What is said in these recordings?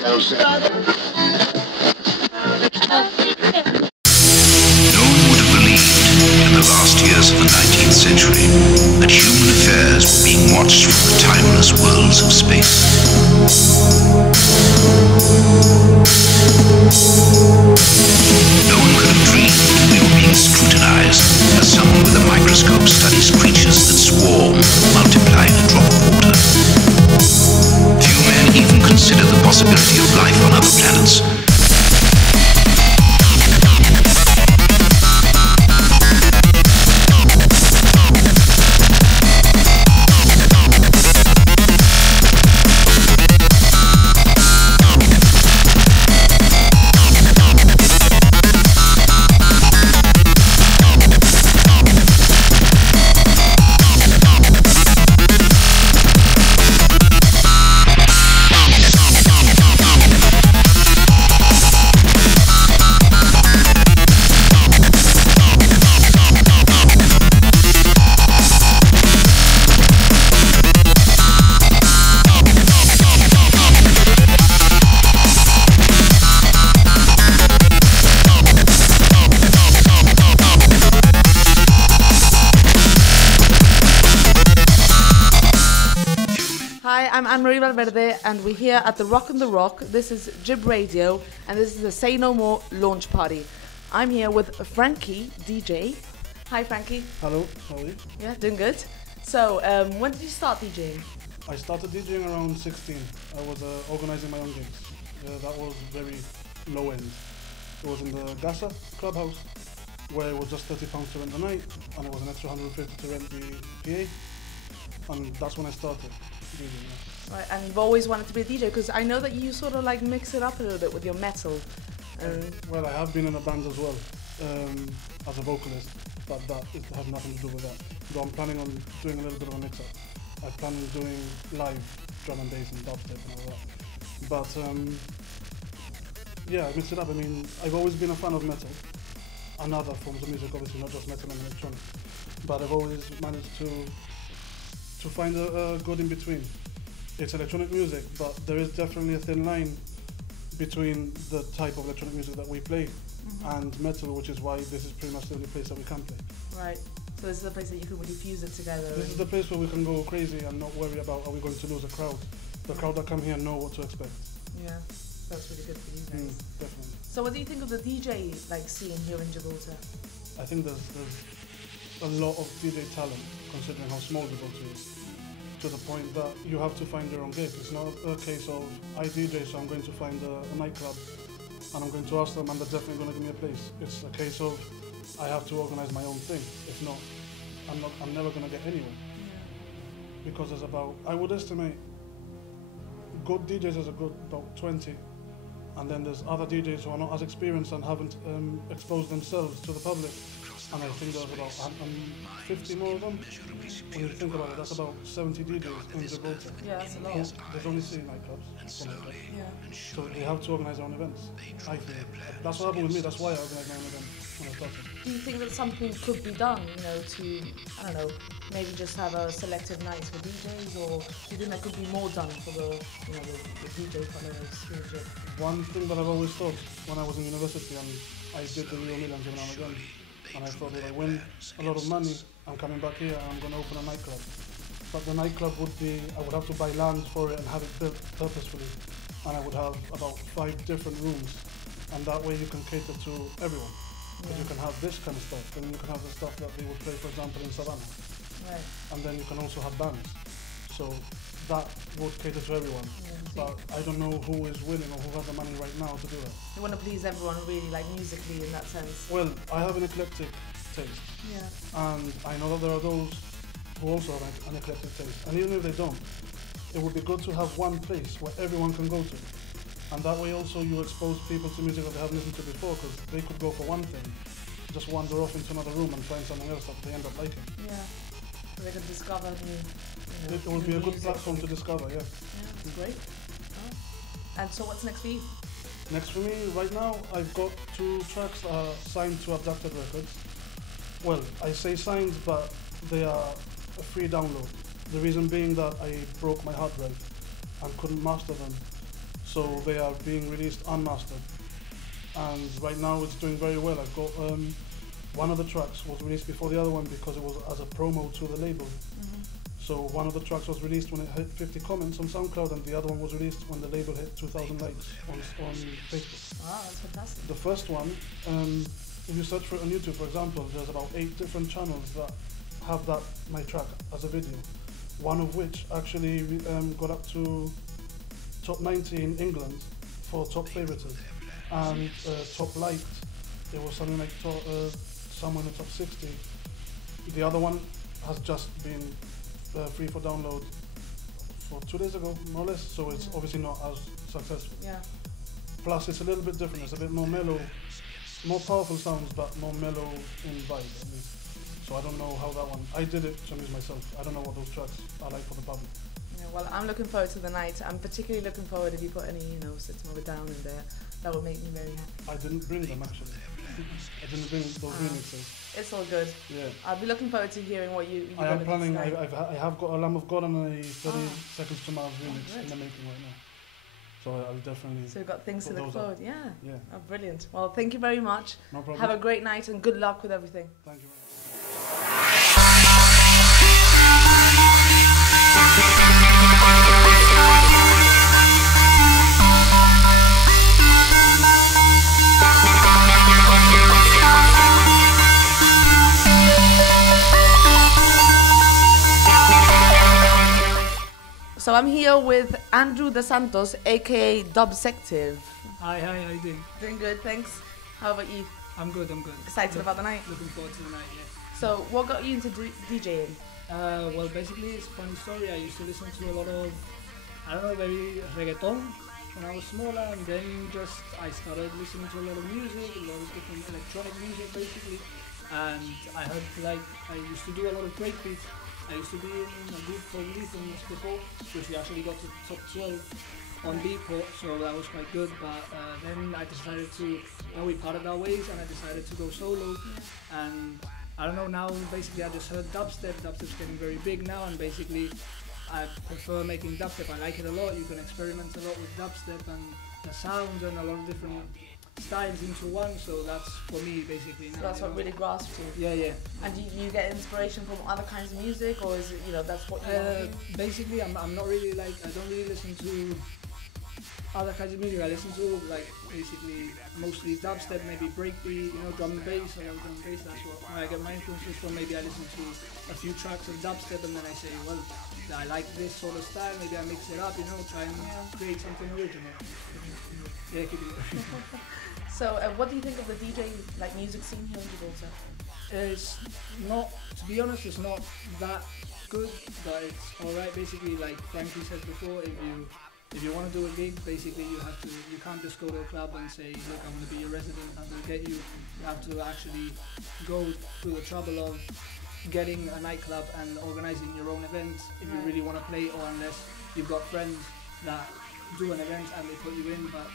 would have believed in the last years of the 19th century that human affairs were being watched from the timeless worlds of space. No one could have dreamed we were being scrutinized as someone with a microscope studies creatures that swarm, multiply in a drop of water. Few men even consider the possibility of life on other planets. I'm Anne-Marie Valverde, and we're here at the Rock and the Rock. This is Jib Radio, and this is the Say No More launch party. I'm here with Frankie, DJ. Hi, Frankie. Hello, how are you? Yeah, doing good. So, when did you start DJing? I started DJing around 16. I was organizing my own gigs. That was very low end. It was in the Gasa clubhouse, where it was just £30 to rent the night, and it was an extra 150 to rent the PA, and that's when I started DJing. Yeah. Right, and you've always wanted to be a DJ, because I know that you sort of like mix it up a little bit with your metal. Well, I have been in a band as well, as a vocalist, but that has nothing to do with that. Though I'm planning on doing a little bit of a mix-up. I plan on doing live drum and bass and dubstep and all that. But yeah, I mix it up. I mean, I've always been a fan of metal and other forms of music, obviously not just metal and electronic. But I've always managed to find a good in between. It's electronic music, but there is definitely a thin line between the type of electronic music that we play and metal, which is why this is pretty much the only place that we can play. Right. So this is the place that you can really fuse it together. This is the place where we can go crazy and not worry about are we going to lose a crowd. The crowd that come here know what to expect. Yeah, that's really good for you guys. Definitely. So what do you think of the DJ scene here in Gibraltar? I think there's a lot of DJ talent considering how small Gibraltar is. To the point that you have to find your own gig. It's not a case of I DJ, so I'm going to find a nightclub and I'm going to ask them and they're definitely going to give me a place. It's a case of I have to organize my own thing. If not, I'm never going to get anywhere. Because there's about, I would estimate, good DJs is a good about 20, and then there's other DJs who are not as experienced and haven't exposed themselves to the public. And I think there's about 50 more of them. When you think about it, that's about 70 DJs in Gibraltar. Yeah, that's a lot. There's only 3 nightclubs. Yeah. So they have to organize their own events. I think that's what happened with me. That's why I organized my own event when I started. Do you think that something could be done, to, I don't know, maybe just have a selective nights for DJs, or do you think there could be more done for the DJ followers? One thing that I've always thought when I was in university, and I did the Euro Millions every now and again, and I thought that I win a lot of money, I'm coming back here and I'm going to open a nightclub. But the nightclub would be, I would have to buy land for it and have it built purposefully. And I would have about 5 different rooms. And that way you can cater to everyone. Because you can have this kind of stuff, then you can have the stuff that they would play, for example, in Savannah. Right. And then you can also have bands. So that would cater to everyone. Yeah, but I don't know who is willing or who has the money right now to do that. You want to please everyone really, musically in that sense? Well, I have an eclectic taste. Yeah. And I know that there are those who also have an eclectic taste. And even if they don't, it would be good to have one place where everyone can go to. And that way also you expose people to music that they haven't listened to before, because they could go for one thing, just wander off into another room and find something else that they end up liking. Yeah. So they can discover new, it would be a good platform to discover, yeah. Yeah, that's great. Oh. And so what's next for you? Next for me, right now, I've got 2 tracks that are signed to Dubsective Records. Well, I say signed, but they are a free download. The reason being that I broke my hard drive and couldn't master them. So they are being released unmastered. And right now it's doing very well. I've got one of the tracks was released before the other one because it was as a promo to the label. So one of the tracks was released when it hit 50 comments on SoundCloud, and the other one was released when the label hit 2,000 likes on Facebook. Wow, that's fantastic. The first one, if you search for it on YouTube, for example, there's about 8 different channels that have my track as a video. One of which actually got up to top 90 in England for top favorites, and top liked. It was something like somewhere in the top 60. The other one has just been free for download for 2 days ago, more or less. So it's obviously not as successful. Yeah. Plus, it's a little bit different. It's a bit more mellow, more powerful sounds, but more mellow in vibe. I mean. So I don't know how that one. I did it to amuse myself. I don't know what those tracks are like for the public. Yeah, well, I'm looking forward to the night. I'm particularly looking forward if you put any, System of a Down in there. That would make me very happy. I didn't bring them actually. I didn't bring those remixes. It's all good. Yeah. I'll be looking forward to hearing what you. I am planning. I have got a Lamb of God and a 30 Seconds to Mars remix in the making right now. So I'll definitely. So we've got things to look forward. Yeah. Yeah. Oh, brilliant. Well, thank you very much. No problem. Have a great night and good luck with everything. Thank you very much. So I'm here with Andrew De Santos, aka Dubsective. Hi, how you doing? Doing good, thanks. How about you? I'm good. Excited about the night? Looking forward to the night, yes. So what got you into DJing? Well, basically, it's a funny story. I used to listen to a lot of, very reggaeton when I was smaller, and then I started listening to a lot of music, a lot of different electronic music, basically. And I heard, I used to do a lot of breakbeats. I used to be in a group called Rhythms before, which we actually got to top 12 on Beatport, so that was quite good. But then I decided we parted our ways, and I decided to go solo. And I don't know, now basically I just heard dubstep. Dubstep's getting very big now, and basically I prefer making dubstep. I like it a lot. You can experiment a lot with dubstep and the sounds and a lot of different styles into one, so that's for me basically. So that's what really grasped you? Yeah. And do you get inspiration from other kinds of music, or is it, that's what you want to do? Basically, I'm not really I don't really listen to other kinds of music. I listen to basically mostly dubstep, maybe breakbeat, drum and bass. I love drum and bass, that's what I get my influences from. Maybe I listen to a few tracks of dubstep and then I say, well, I like this sort of style, maybe I mix it up, try and create something original. Yeah, keep it. So what do you think of the DJ music scene here in Gibraltar? It's not, to be honest, it's not that good, but it's alright. Basically, like Frankie said before, if you want to do a gig, basically you can't just go to a club and say, look, I'm going to be your resident, I'm going to get you. You have to actually go through the trouble of getting a nightclub and organising your own events if you really want to play, or unless you've got friends that do an event and they put you in, but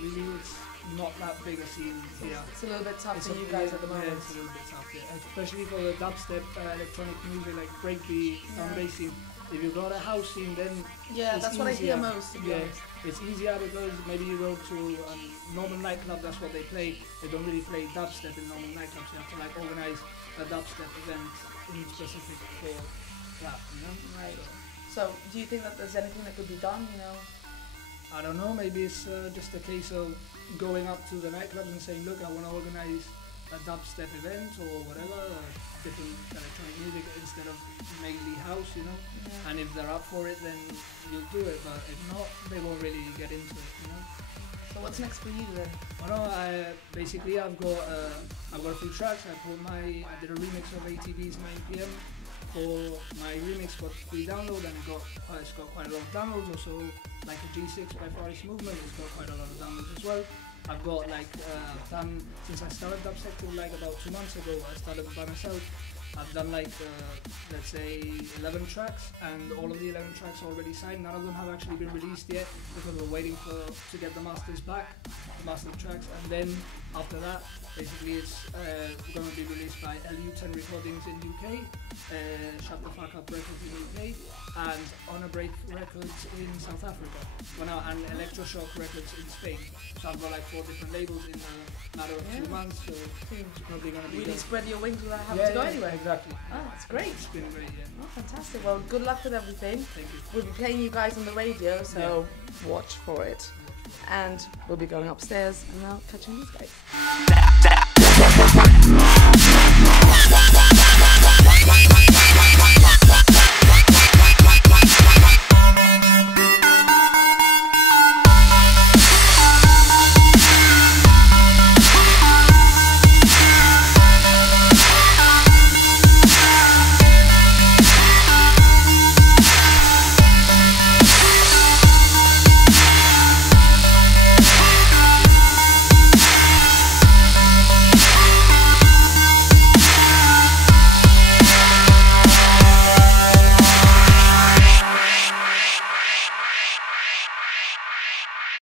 really it's not that big a scene here. It's a little bit tough for you guys at the moment. Yeah, it's a little bit tough, especially for the dubstep, electronic music like breakbeat, drum bass scene. If you've got a house scene, then that's what I hear most. It's easier because maybe you go to a normal nightclub, that's what they play. They don't really play dubstep in normal nightclubs. You have to organize a dubstep event in specific for that, Right. So do you think that there's anything that could be done, I don't know, maybe it's just a case of going up to the nightclub and saying, look, I want to organize a dubstep event or whatever, or different electronic music instead of mainly house, And if they're up for it, then you'll do it, but if not, they won't really get into it, So what's next for you then? Well, no, I've got a few tracks. I did a remix of ATV's 9 PM for my remix got free download, and it's got quite a lot of downloads. Also, like a G6 by Forest Movement, it's got quite a lot of downloads as well. I've got done since I started Dubsective about 2 months ago. I started by myself. I've done like, let's say 11 tracks, and all of the 11 tracks are already signed. None of them have actually been released yet because we're waiting to get the masters back, the master tracks, and then after that, basically it's going to be released by LU10 Recordings in UK, Shut the Fuck Up Records in UK, and On a Break Records in South Africa, and Electroshock Records in Spain. So I've got like 4 different labels in a matter of 2 months, so it's probably going to be Really spread your wings without having yeah, to go yeah, anywhere. Exactly. Oh, that's great. It's been great, yeah. Oh, fantastic. Well, good luck with everything. Thank you. We'll be playing you guys on the radio, so watch for it. And we'll be going upstairs and now catching these guys.